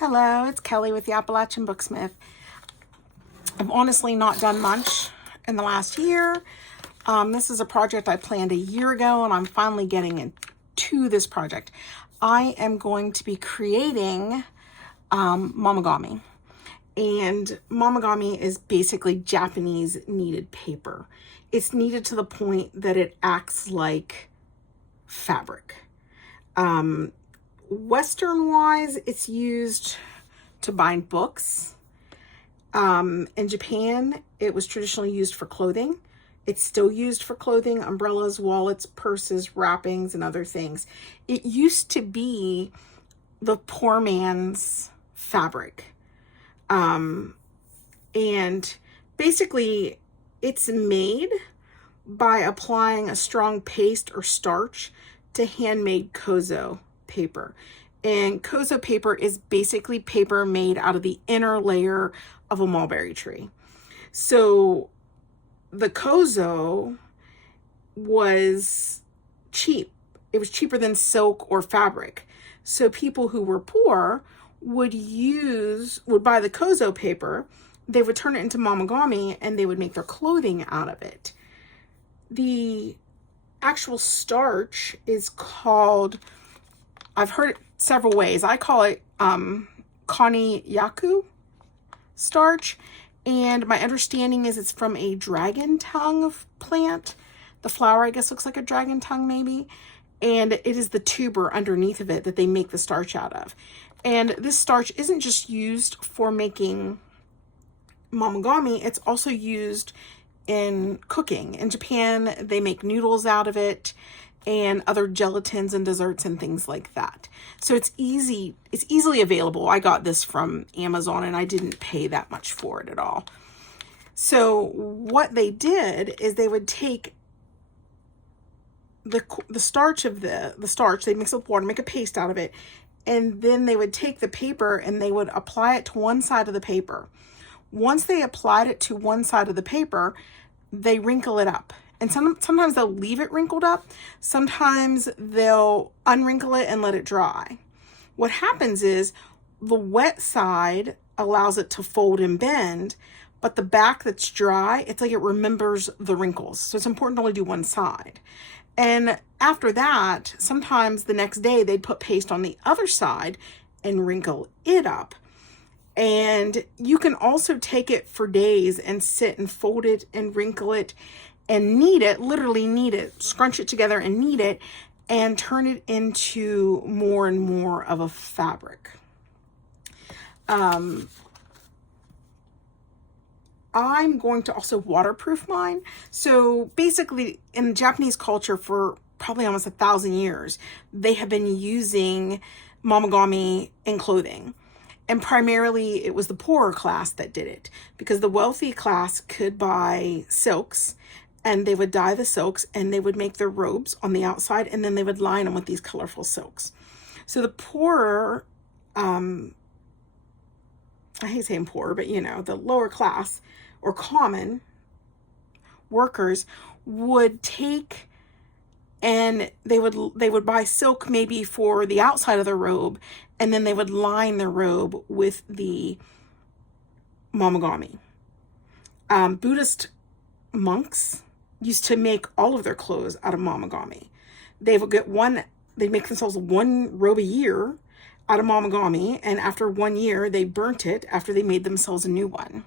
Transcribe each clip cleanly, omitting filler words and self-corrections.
Hello, it's Kelly with the Appalachian Booksmith. I've honestly not done much in the last year. This is a project I planned a year ago, and I'm finally getting into this project. I am going to be creating Momigami. And Momigami is basically Japanese kneaded paper. It's kneaded to the point that it acts like fabric. Western-wise, it's used to bind books. In Japan, it was traditionally used for clothing. It's still used for clothing, umbrellas, wallets, purses, wrappings, and other things. It used to be the poor man's fabric. And basically, it's made by applying a strong paste or starch to handmade kozo paper. And kozo paper is basically paper made out of the inner layer of a mulberry tree. So the kozo was cheap. It was cheaper than silk or fabric. So people who were poor would buy the kozo paper, they would turn it into Momigami, and they would make their clothing out of it. The actual starch is called, I've heard it several ways. I call it konnyaku starch, and my understanding is it's from a dragon tongue plant. The flower, I guess, looks like a dragon tongue maybe, and it is the tuber underneath of it that they make the starch out of. And this starch isn't just used for making Momigami, it's also used in cooking. In Japan, they make noodles out of it and other gelatins and desserts and things like that. So it's easily available. I got this from Amazon and I didn't pay that much for it at all. So what they did is they would take the starch of the starch, they mix it with water, make a paste out of it, and then they would take the paper and they would apply it to one side of the paper. Once they applied it to one side of the paper, they wrinkle it up. And sometimes they'll leave it wrinkled up. Sometimes they'll unwrinkle it and let it dry. What happens is the wet side allows it to fold and bend, but the back that's dry, it's like it remembers the wrinkles. So it's important to only do one side. And after that, sometimes the next day they'd put paste on the other side and wrinkle it up. And you can also take it for days and sit and fold it and wrinkle it and knead it, literally knead it, scrunch it together and knead it, and turn it into more and more of a fabric. I'm going to also waterproof mine. So basically, in Japanese culture for probably almost 1,000 years, they have been using Momigami in clothing. And primarily, it was the poorer class that did it, because the wealthy class could buy silks, and they would dye the silks, and they would make their robes on the outside, and then they would line them with these colorful silks. So the poorer, I hate saying poor, but the lower class or common workers would take and they would buy silk maybe for the outside of their robe, and then they would line their robe with the Momigami. Buddhist monks used to make all of their clothes out of Momigami. They'd make themselves one robe a year out of Momigami, and after 1 year, they burnt it after they made themselves a new one.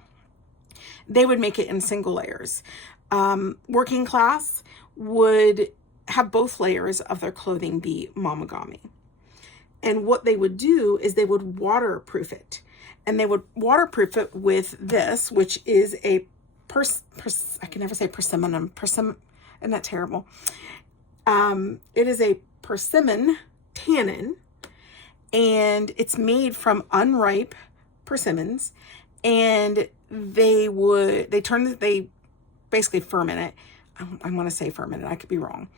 They would make it in single layers. Working class would have both layers of their clothing be Momigami. And what they would do is they would waterproof it. And they would waterproof it with this, which is a I can never say persimmon. Isn't that terrible? It is a persimmon tannin, and it's made from unripe persimmons, and they basically ferment it. I want to say ferment it, I could be wrong.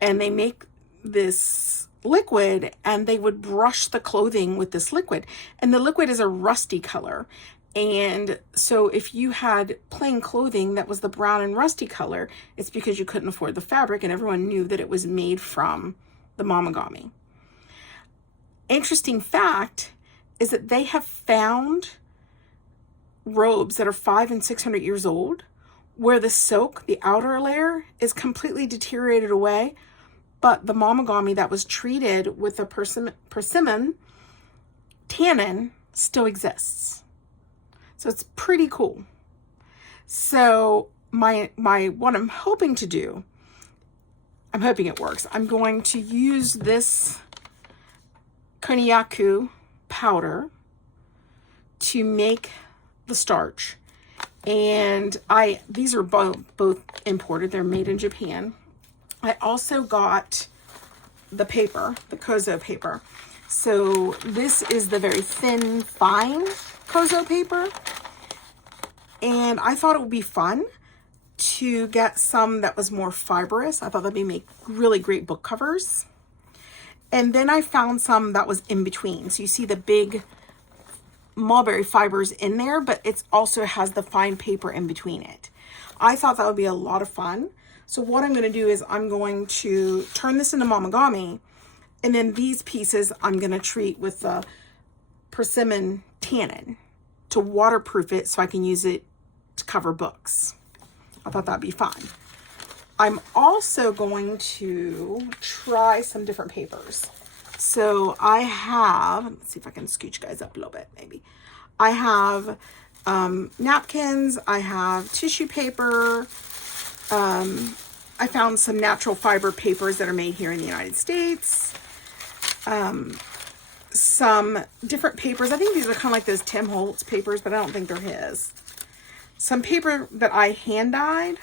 And they make this liquid, and they would brush the clothing with this liquid, and the liquid is a rusty color. And so if you had plain clothing that was the brown and rusty color, it's because you couldn't afford the fabric, and everyone knew that it was made from the Momigami. Interesting fact is that they have found robes that are 500 and 600 years old where the silk, the outer layer, is completely deteriorated away, but the Momigami that was treated with a persimmon tannin still exists. So it's pretty cool. So what I'm hoping to do, I'm hoping it works. I'm going to use this konnyaku powder to make the starch. And these are both imported. They're made in Japan. I also got the paper, the kozo paper. So this is the very thin, fine kozo paper. And I thought it would be fun to get some that was more fibrous. I thought that'd make really great book covers. And then I found some that was in between. So you see the big mulberry fibers in there, but it also has the fine paper in between it. I thought that would be a lot of fun. So what I'm going to do is I'm going to turn this into Momigami, and then these pieces I'm going to treat with the persimmon tannin to waterproof it so I can use it to cover books. I thought that'd be fun. I'm also going to try some different papers. So I have, let's see if I can scooch you guys up a little bit, maybe. I have napkins, I have tissue paper. I found some natural fiber papers that are made here in the United States. Some different papers. I think these are kind of like those Tim Holtz papers, but I don't think they're his. Some paper that I hand dyed.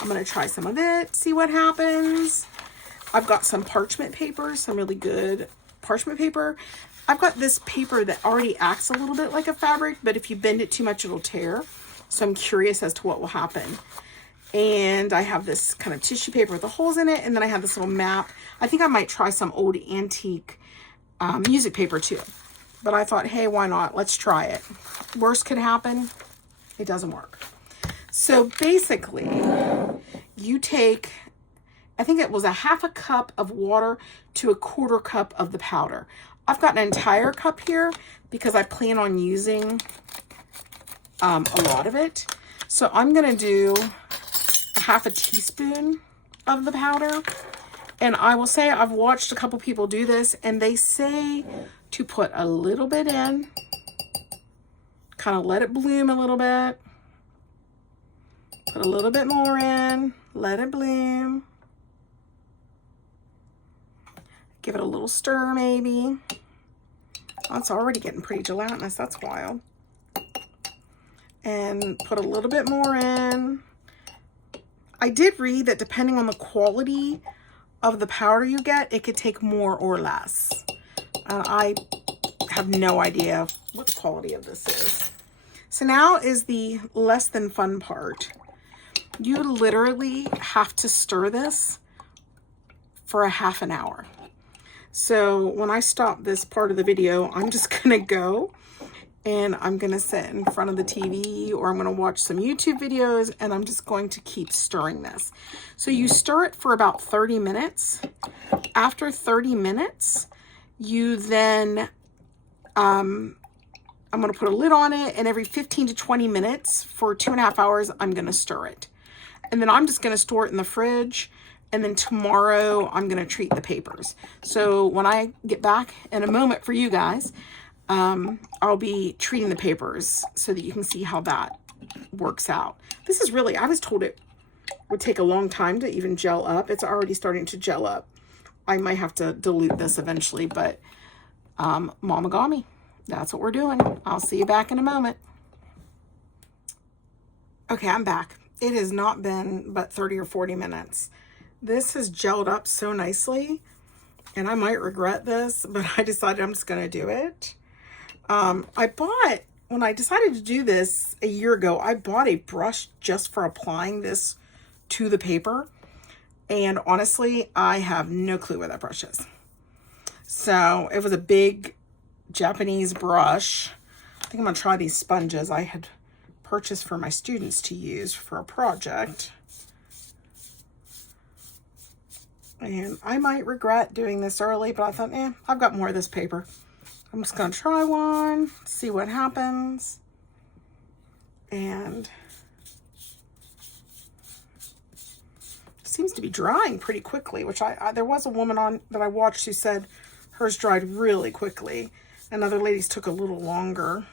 I'm going to try some of it, see what happens. I've got some parchment paper, some really good parchment paper. I've got this paper that already acts a little bit like a fabric, but if you bend it too much, it'll tear. So I'm curious as to what will happen. And I have this kind of tissue paper with the holes in it. And then I have this little map. I think I might try some old antique music paper too. But I thought, hey, why not? Let's try it. Worst could happen. It doesn't work. So basically, you take, I think it was a 1/2 cup of water to a 1/4 cup of the powder. I've got an entire cup here because I plan on using a lot of it. So I'm going to do a 1/2 teaspoon of the powder. And I will say I've watched a couple people do this, and they say to put a little bit in, kind of let it bloom a little bit. Put a little bit more in, let it bloom. Give it a little stir maybe. Oh, it's already getting pretty gelatinous, that's wild. And put a little bit more in. I did read that depending on the quality of the powder you get, it could take more or less. I have no idea what the quality of this is. So now is the less than fun part. You literally have to stir this for a 1/2 hour. So when I stop this part of the video, I'm just gonna go and I'm gonna sit in front of the TV, or I'm gonna watch some YouTube videos, and I'm just going to keep stirring this. So you stir it for about 30 minutes. After 30 minutes, you then, I'm gonna put a lid on it, and every 15 to 20 minutes for 2.5 hours, I'm gonna stir it. And then I'm just gonna store it in the fridge, and then tomorrow I'm gonna treat the papers. So when I get back in a moment for you guys, I'll be treating the papers so that you can see how that works out. This is really, I was told it would take a long time to even gel up. It's already starting to gel up. I might have to dilute this eventually, but Momigami, that's what we're doing. I'll see you back in a moment. Okay, I'm back. It has not been but 30 or 40 minutes. This has gelled up so nicely, and I might regret this, but I decided I'm just gonna do it. When I decided to do this a year ago, I bought a brush just for applying this to the paper. And honestly, I have no clue where that brush is. So it was a big Japanese brush. I think I'm gonna try these sponges I had purchased for my students to use for a project. And I might regret doing this early, but I thought, I've got more of this paper. I'm just going to try one, see what happens. And it seems to be drying pretty quickly, which there was a woman on that I watched who said hers dried really quickly, and other ladies took a little longer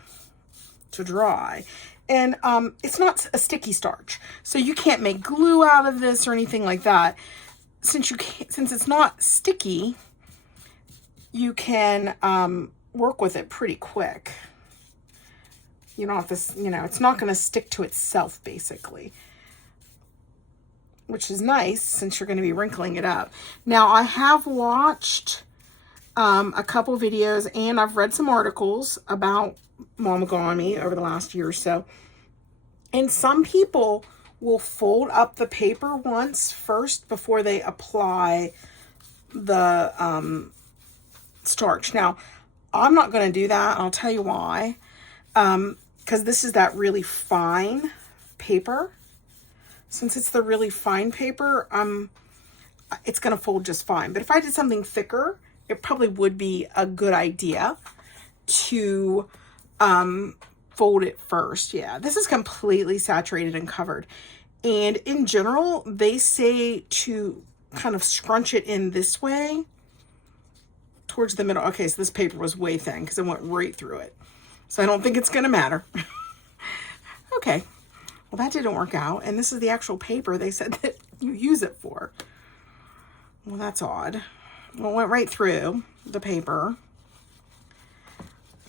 to dry. And it's not a sticky starch, so you can't make glue out of this or anything like that. Since it's not sticky, you can work with it pretty quick. You don't have to, it's not going to stick to itself, basically, which is nice since you're going to be wrinkling it up. Now, I have watched a couple videos and I've read some articles about Momigami over the last year or so. And some people will fold up the paper once first before they apply the starch. Now, I'm not going to do that. I'll tell you why. Because this is that really fine paper. Since it's the really fine paper, it's going to fold just fine. But if I did something thicker, it probably would be a good idea to fold it first. Yeah, this is completely saturated and covered. And in general, they say to kind of scrunch it in this way towards the middle. Okay, so this paper was way thin because it went right through it. So I don't think it's going to matter. Okay, well, that didn't work out. And this is the actual paper they said that you use it for. Well, that's odd. Well, it went right through the paper.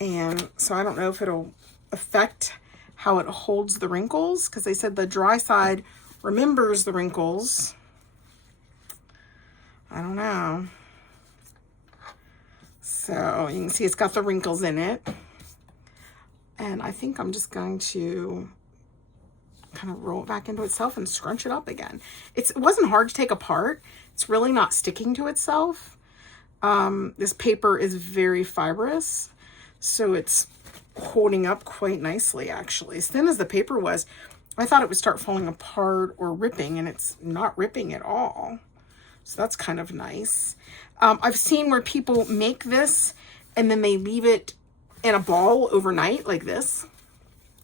And so I don't know if it'll affect how it holds the wrinkles, because they said the dry side remembers the wrinkles. I don't know. So you can see it's got the wrinkles in it. And I think I'm just going to kind of roll it back into itself and scrunch it up again. It wasn't hard to take apart. It's really not sticking to itself. This paper is very fibrous, so it's holding up quite nicely, actually. As thin as the paper was, I thought it would start falling apart or ripping, and it's not ripping at all. So that's kind of nice. I've seen where people make this and then they leave it in a ball overnight like this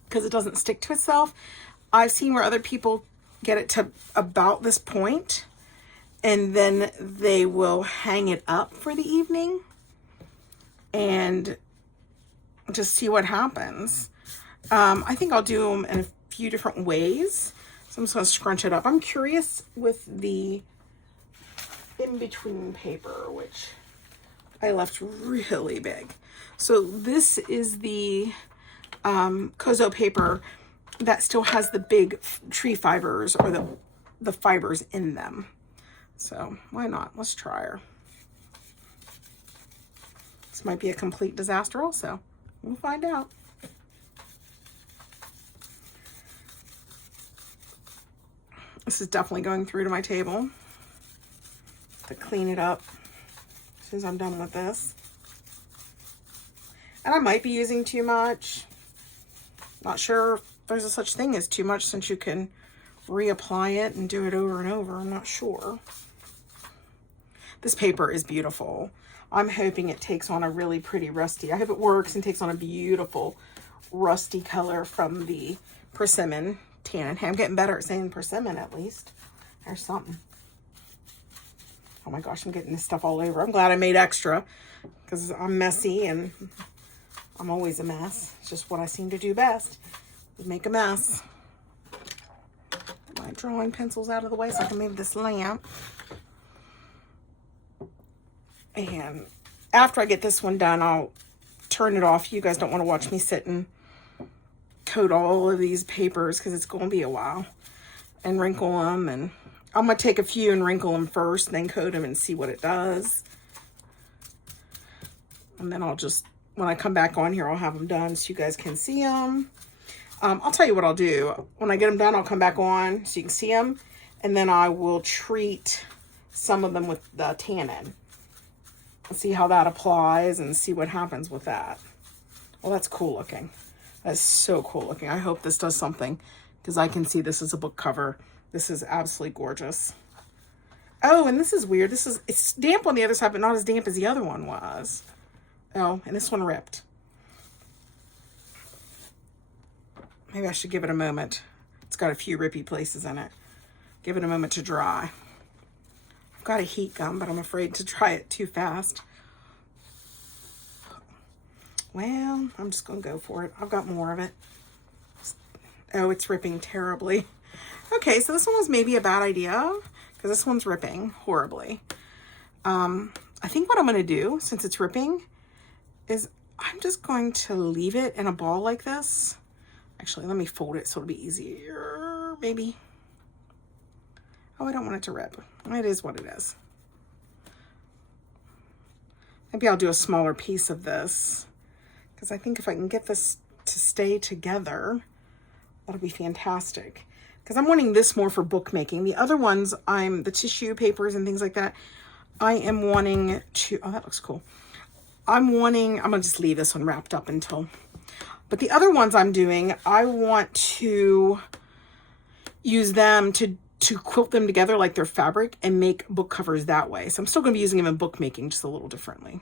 because it doesn't stick to itself. I've seen where other people get it to about this point and then they will hang it up for the evening and just see what happens. I think I'll do them in a few different ways. So I'm just going to scrunch it up. I'm curious with the in-between paper, which I left really big. So this is the kozo paper that still has the big tree fibers or the fibers in them. So why not? Let's try her. This might be a complete disaster also. We'll find out. This is definitely going through to my table to clean it up as soon as I'm done with this. And I might be using too much. Not sure if there's a such thing as too much since you can reapply it and do it over and over. I'm not sure. This paper is beautiful. I'm hoping it takes on a really pretty rusty. I hope it works and takes on a beautiful rusty color from the persimmon tannin. Hey, I'm getting better at saying persimmon at least. There's something. Oh my gosh, I'm getting this stuff all over. I'm glad I made extra because I'm messy and I'm always a mess. It's just what I seem to do best, is make a mess. Get my drawing pencils out of the way so I can move this lamp. And after I get this one done, I'll turn it off. You guys don't want to watch me sit and coat all of these papers because it's going to be a while. And wrinkle them. And I'm going to take a few and wrinkle them first, then coat them and see what it does. And then I'll just, when I come back on here, I'll have them done so you guys can see them. I'll tell you what I'll do. When I get them done, I'll come back on so you can see them. And then I will treat some of them with the tannin. See how that applies and see what happens with that. Well, that's cool looking. That's so cool looking. I hope this does something because I can see this as a book cover. This is absolutely gorgeous. Oh, and this is weird. It's damp on the other side, but not as damp as the other one was. Oh, and this one ripped. Maybe I should give it a moment. It's got a few rippy places in it. Give it a moment to dry. I've got a heat gun, but I'm afraid to dry it too fast. Well, I'm just gonna go for it. I've got more of it. Oh, it's ripping terribly. Okay, so this one was maybe a bad idea because this one's ripping horribly. I think what I'm gonna do, since it's ripping, is I'm just going to leave it in a ball like this. Actually, let me fold it so it'll be easier, maybe. Oh, I don't want it to rip. It is what it is. Maybe I'll do a smaller piece of this, because I think if I can get this to stay together, that'll be fantastic. Because I'm wanting this more for bookmaking. The other ones, the tissue papers and things like that, I am wanting to, oh, that looks cool. I'm gonna just leave this one wrapped up until, but the other ones I'm doing, I want to use them to quilt them together like they're fabric and make book covers that way. So I'm still gonna be using them in bookmaking, just a little differently.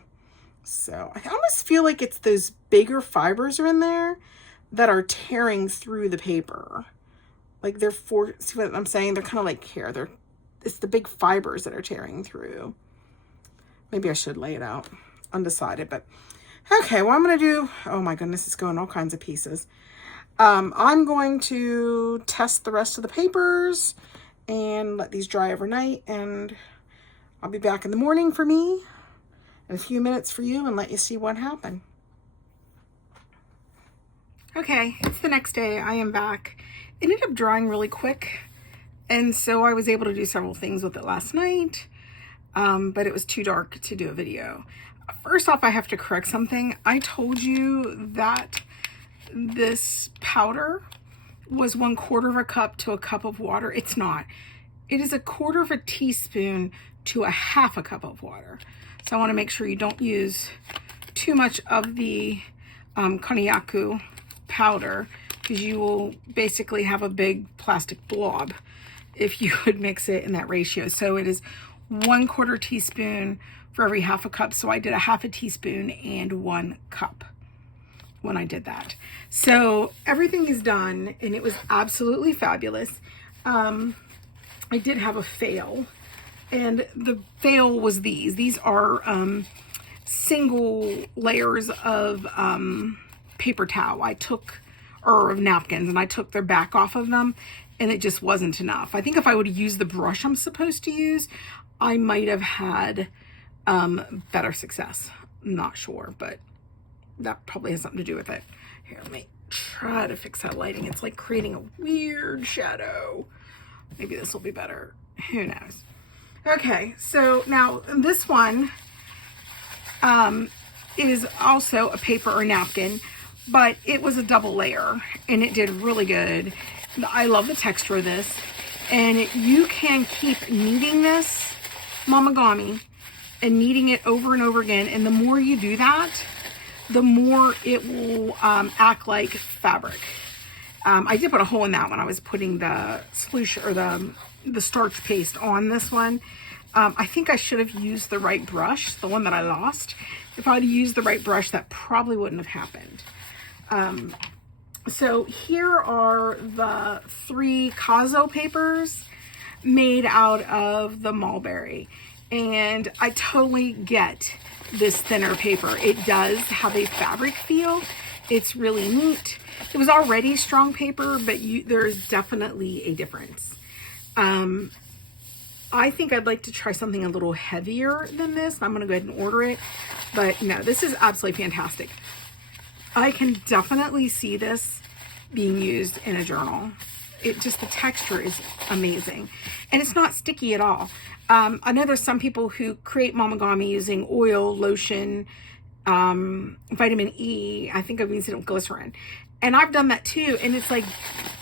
So I almost feel like it's those bigger fibers are in there that are tearing through the paper. Like see what I'm saying? They're kind of like here. It's the big fibers that are tearing through. Maybe I should lay it out. Undecided, but okay, what I'm going to do, oh my goodness, it's going all kinds of pieces. I'm going to test the rest of the papers and let these dry overnight, and I'll be back in the morning for me and a few minutes for you and let you see what happened. Okay, it's the next day. I am back. It ended up drying really quick, and so I was able to do several things with it last night, but it was too dark to do a video. First off, I have to correct something. I told you that this powder was 1/4 of a cup to a cup of water. It's not. It is 1/4 of a teaspoon to a 1/2 a cup of water. So I want to make sure you don't use too much of the konnyaku powder, because you will basically have a big plastic blob if you would mix it in that ratio. So it is 1/4 teaspoon for every 1/2 a cup. So I did 1/2 teaspoon and 1 cup when I did that. So everything is done, and it was absolutely fabulous. I did have a fail, and the fail was these. These are single layers of paper towel. Or of napkins, and I took their back off of them, and it just wasn't enough. I think if I would have used the brush I'm supposed to use, I might have had better success. I'm not sure, but that probably has something to do with it. Here, let me try to fix that lighting. It's like creating a weird shadow. Maybe this will be better. Who knows? Okay, so now this one is also a paper or napkin, but it was a double layer, and it did really good. I love the texture of this, and you can keep kneading this Momigami and kneading it over and over again, and the more you do that, the more it will act like fabric. I did put a hole in that when I was putting the solution or the starch paste on this one. I think I should have used the right brush, the one that I lost. If I'd used the right brush, that probably wouldn't have happened. So here are the 3 kozo papers made out of the mulberry, and I totally get this thinner paper. It does have a fabric feel. It's really neat. It was already strong paper, but there's definitely a difference. I think I'd like to try something a little heavier than this. I'm gonna go ahead and order it, but no, this is absolutely fantastic. I can definitely see this being used in a journal. The texture is amazing, and it's not sticky at all. I know there's some people who create Momigami using oil, lotion, vitamin E. I think I've used it with glycerin, and I've done that too. And it's like,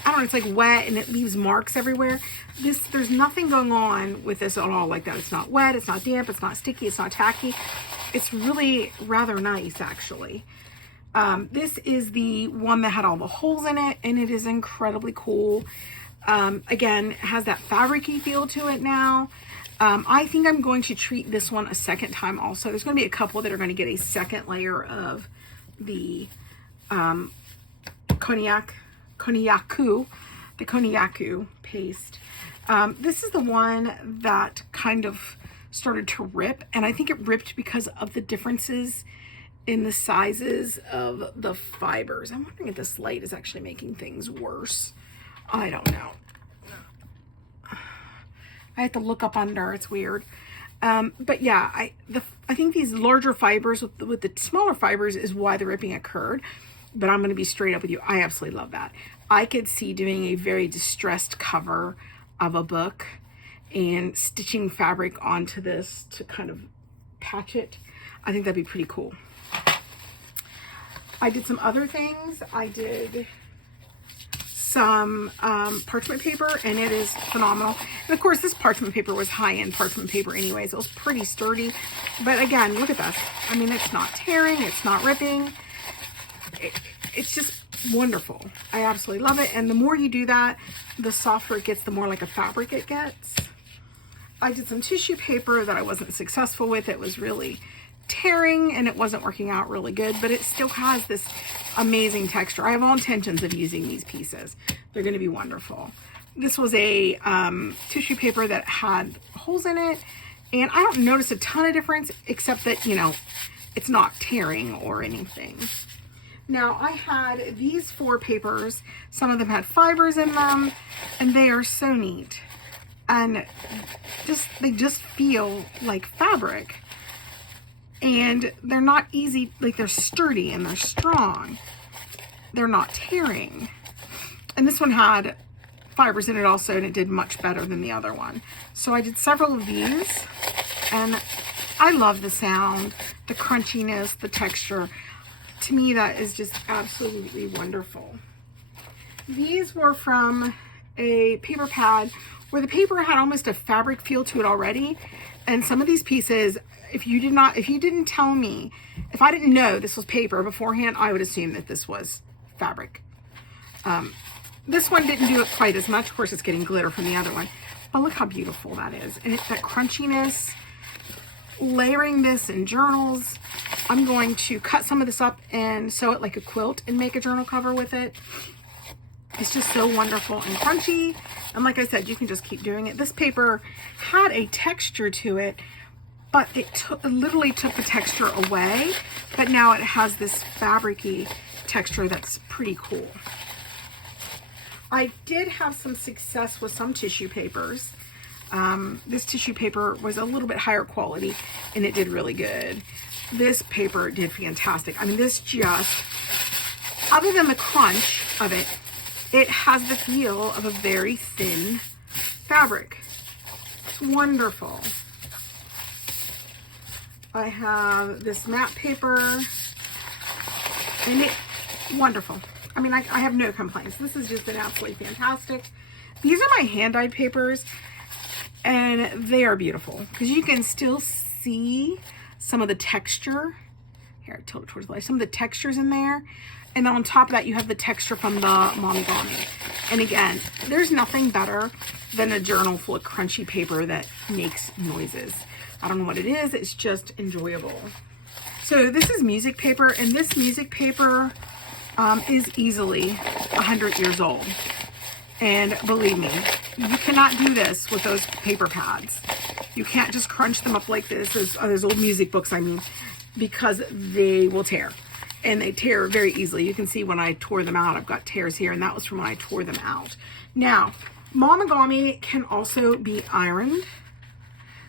I don't know, it's like wet and it leaves marks everywhere. There's nothing going on with this at all like that. It's not wet, it's not damp, it's not sticky, it's not tacky. It's really rather nice, actually. This is the one that had all the holes in it, and it is incredibly cool. Again, it has that fabric-y feel to it now. I think I'm going to treat this one a second time also. There's going to be a couple that are going to get a second layer of the konnyaku paste. This is the one that kind of started to rip, and I think it ripped because of the differences in the sizes of the fibers. I'm wondering if this light is actually making things worse. I don't know. I have to look up under. It's weird. But yeah, I think these larger fibers with the smaller fibers is why the ripping occurred. But I'm going to be straight up with you. I absolutely love that. I could see doing a very distressed cover of a book and stitching fabric onto this to kind of patch it. I think that'd be pretty cool. I did some other things. I did some parchment paper, and it is phenomenal. And of course, this parchment paper was high-end parchment paper anyways. It was pretty sturdy. But again, look at this. I mean, it's not tearing. It's not ripping. It's just wonderful. I absolutely love it. And the more you do that, the softer it gets, the more like a fabric it gets. I did some tissue paper that I wasn't successful with. It was really tearing and it wasn't working out really good, but it still has this amazing texture. I have all intentions of using these pieces. They're going to be wonderful. This was a tissue paper that had holes in it, and I don't notice a ton of difference except that, you know, it's not tearing or anything. Now, I had these 4 papers. Some of them had fibers in them, and they are so neat. And they just feel like fabric. And they're not easy, like they're sturdy and they're strong. They're not tearing. And this one had fibers in it also, and it did much better than the other one. So I did several of these, and I love the sound, the crunchiness, the texture. To me, that is just absolutely wonderful. These were from a paper pad where the paper had almost a fabric feel to it already. And some of these pieces, if you didn't tell me, if I didn't know this was paper beforehand, I would assume that this was fabric. This one didn't do it quite as much. Of course, it's getting glitter from the other one, but look how beautiful that is. And that crunchiness, layering this in journals. I'm going to cut some of this up and sew it like a quilt and make a journal cover with it. It's just so wonderful and crunchy. And like I said, you can just keep doing it. This paper had a texture to it, but it literally took the texture away. But now it has this fabric-y texture that's pretty cool. I did have some success with some tissue papers. This tissue paper was a little bit higher quality, and it did really good. This paper did fantastic. I mean, this just, other than the crunch of it, it has the feel of a very thin fabric. It's wonderful. I have this matte paper, and it's wonderful. I mean, I have no complaints. This has just been absolutely fantastic. These are my hand-dyed papers, and they are beautiful because you can still see some of the texture. Here, tilt it towards the light. Some of the textures in there. And then on top of that, you have the texture from the Momigami. And again, there's nothing better than a journal full of crunchy paper that makes noises. I don't know what it is. It's just enjoyable. So this is music paper, and this music paper is easily 100 years old. And believe me, you cannot do this with those paper pads. You can't just crunch them up like this. Those old music books, I mean, because they will tear. And they tear very easily. You can see when I tore them out, I've got tears here, and that was from when I tore them out. Now, Momigami can also be ironed.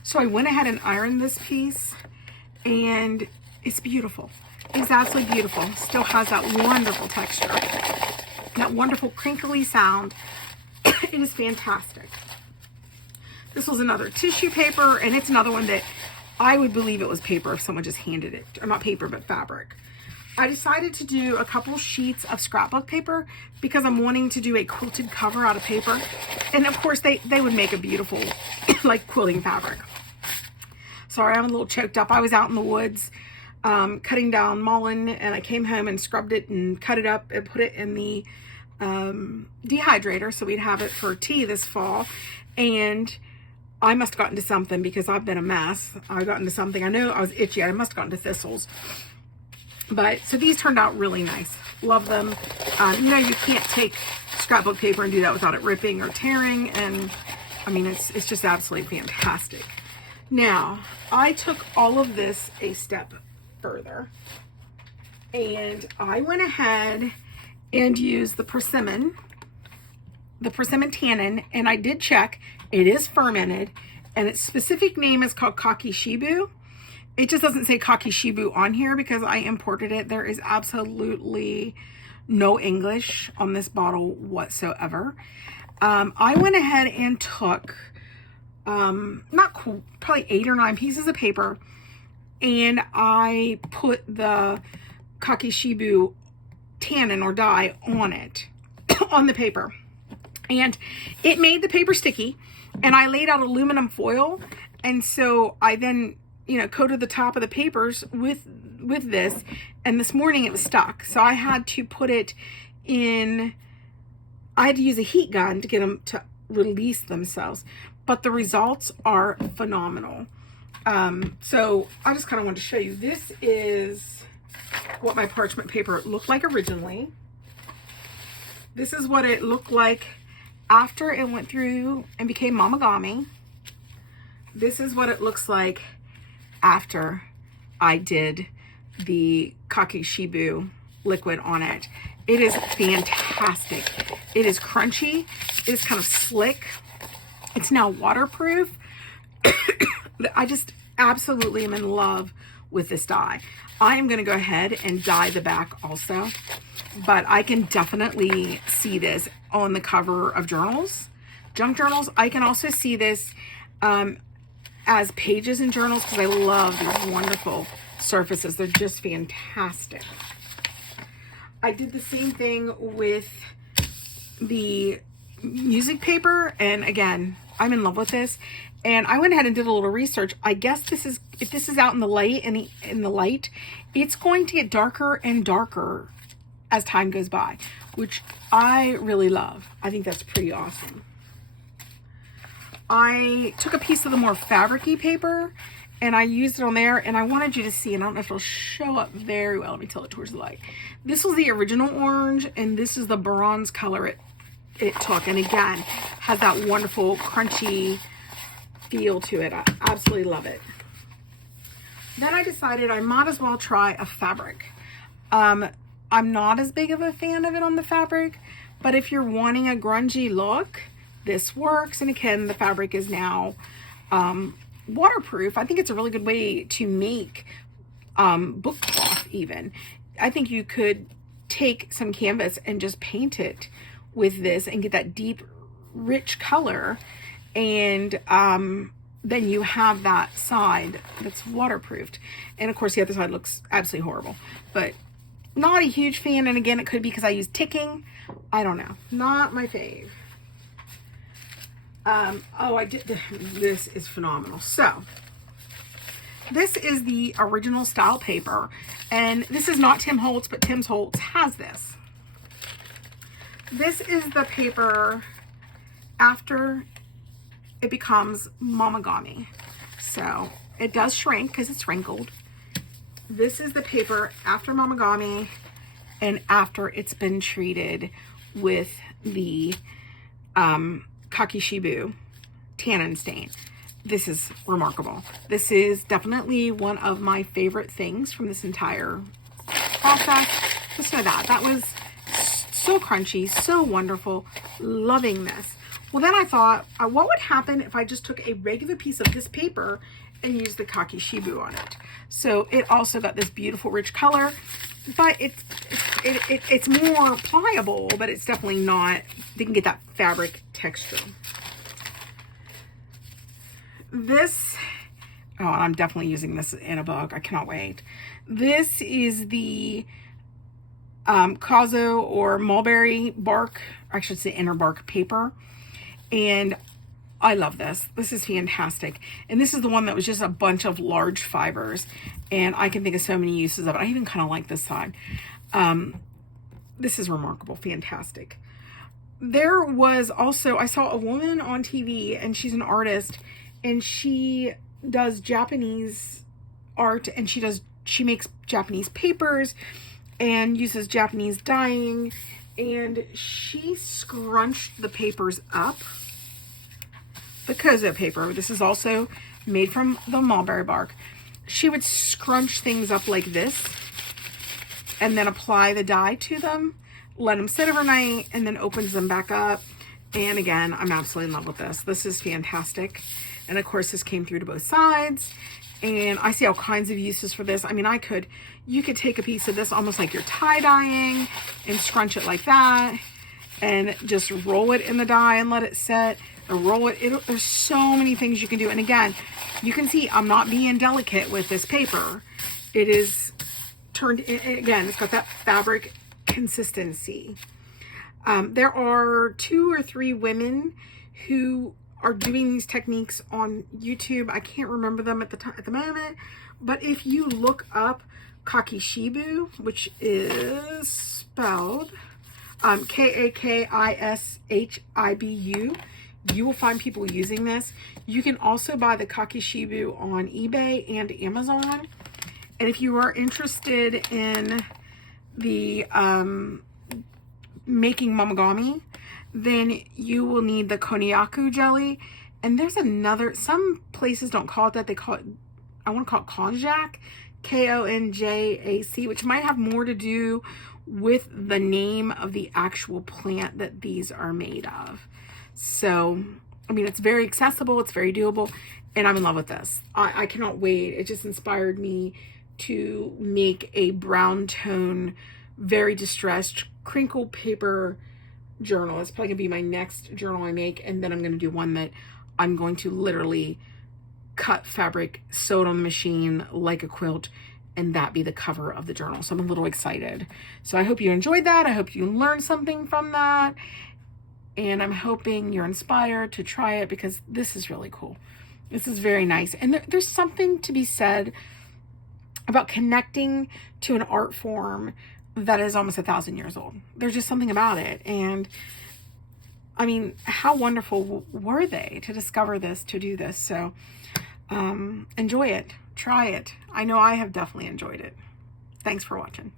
So I went ahead and ironed this piece, and it's beautiful. It's absolutely beautiful. Still has that wonderful texture, that wonderful crinkly sound. It is fantastic. This was another tissue paper, and it's another one that I would believe it was paper if someone just handed it, or not paper, but fabric. I decided to do a couple sheets of scrapbook paper because I'm wanting to do a quilted cover out of paper. And of course, they would make a beautiful, like, quilting fabric. Sorry, I'm a little choked up. I was out in the woods cutting down mullein, and I came home and scrubbed it and cut it up and put it in the dehydrator so we'd have it for tea this fall. And I must have gotten to something because I've been a mess. I got into something. I know I was itchy. I must have gotten to thistles. But so these turned out really nice. Love them. You know, you can't take scrapbook paper and do that without it ripping or tearing. And I mean, it's just absolutely fantastic. Now, I took all of this a step further. And I went ahead and used the persimmon tannin, and I did check. It is fermented, and its specific name is called kakishibu. It just doesn't say kakishibu on here because I imported it. There is absolutely no English on this bottle whatsoever. I went ahead and took probably 8 or 9 pieces of paper, and I put the kakishibu tannin or dye on it, on the paper. And it made the paper sticky, and I laid out aluminum foil, and so I then, you know, coated the top of the papers with this, and this morning it was stuck. So I had to put it in, I had to use a heat gun to get them to release themselves, but the results are phenomenal. So I just kind of wanted to show you. This is what my parchment paper looked like originally. This is what it looked like after it went through and became Momigami. This is what it looks like after I did the kakishibu liquid on it. It is fantastic. It is crunchy. It is kind of slick. It's now waterproof. I just absolutely am in love with this dye. I am going to go ahead and dye the back also, but I can definitely see this on the cover of journals, junk journals. I can also see this as pages in journals because I love these wonderful surfaces. They're just fantastic. I did the same thing with the music paper, and again, I'm in love with this. And I went ahead and did a little research. I guess this is, if this is out in the light, in the light, it's going to get darker and darker as time goes by, which I really love. I think that's pretty awesome. I took a piece of the more fabric-y paper and I used it on there, and I wanted you to see, and I don't know if it'll show up very well. Let me tilt it towards the light. This was the original orange, and this is the bronze color it took, and again, has that wonderful crunchy feel to it. I absolutely love it. Then I decided I might as well try a fabric. I'm not as big of a fan of it on the fabric, but if you're wanting a grungy look, this works. And again, the fabric is now waterproof. I think it's a really good way to make book cloth even. I think you could take some canvas and just paint it with this and get that deep, rich color, and then you have that side that's waterproofed. And of course the other side looks absolutely horrible, but not a huge fan. And again, it could be because I use ticking. I don't know, not my fave. Oh, I did, this is phenomenal. So this is the original style paper, and this is not Tim Holtz, but Tim Holtz has this. This is the paper after it becomes Momigami. So it does shrink because it's wrinkled. This is the paper after Momigami and after it's been treated with the kakishibu tannin stain. This is remarkable. This is definitely one of my favorite things from this entire process. Just know that was so crunchy, so wonderful. Loving this. Well, then I thought, what would happen if I just took a regular piece of this paper and used the kakishibu on it? So it also got this beautiful rich color, but it's more pliable, but it's definitely not, didn't get that fabric texture. This, oh, I'm definitely using this in a book. I cannot wait. This is the kozo or mulberry bark, I should say inner bark paper. And I love this. This is fantastic. And this is the one that was just a bunch of large fibers. And I can think of so many uses of it. I even kind of like this side. This is remarkable. Fantastic. There was also, I saw a woman on TV, and she's an artist, and she does Japanese art, and she makes Japanese papers and uses Japanese dyeing, and she scrunched the papers up. The kozo paper, this is also made from the mulberry bark. She would scrunch things up like this and then apply the dye to them, let them sit overnight, and then opens them back up. And again, I'm absolutely in love with this. This is fantastic. And of course, this came through to both sides. And I see all kinds of uses for this. I mean, you could take a piece of this almost like you're tie-dyeing and scrunch it like that and just roll it in the dye and let it set, or roll it. There's so many things you can do. And again, you can see I'm not being delicate with this paper. It is turned, again, it's got that fabric consistency. There are 2 or 3 women who are doing these techniques on YouTube. I can't remember them at the moment, but if you look up kakishibu, which is spelled Kakishibu, you will find people using this. You can also buy the kakishibu on eBay and Amazon. And if you are interested in the making Momigami, then you will need the konnyaku jelly. And there's another, some places don't call it that, they call it, I want to call it konjac, Konjac, which might have more to do with the name of the actual plant that these are made of. So, I mean, it's very accessible, it's very doable, and I'm in love with this. I cannot wait. It just inspired me to make a brown tone, very distressed crinkle paper journal. It's probably gonna be my next journal I make, and then I'm gonna do one that I'm going to literally cut fabric, sew it on the machine like a quilt, and that be the cover of the journal. So I'm a little excited. So I hope you enjoyed that. I hope you learned something from that. And I'm hoping you're inspired to try it, because this is really cool. This is very nice. And there's something to be said about connecting to an art form that is almost 1,000 years old. There's just something about it. And I mean, how wonderful were they to discover this, to do this? So enjoy it, try it. I know I have definitely enjoyed it. Thanks for watching.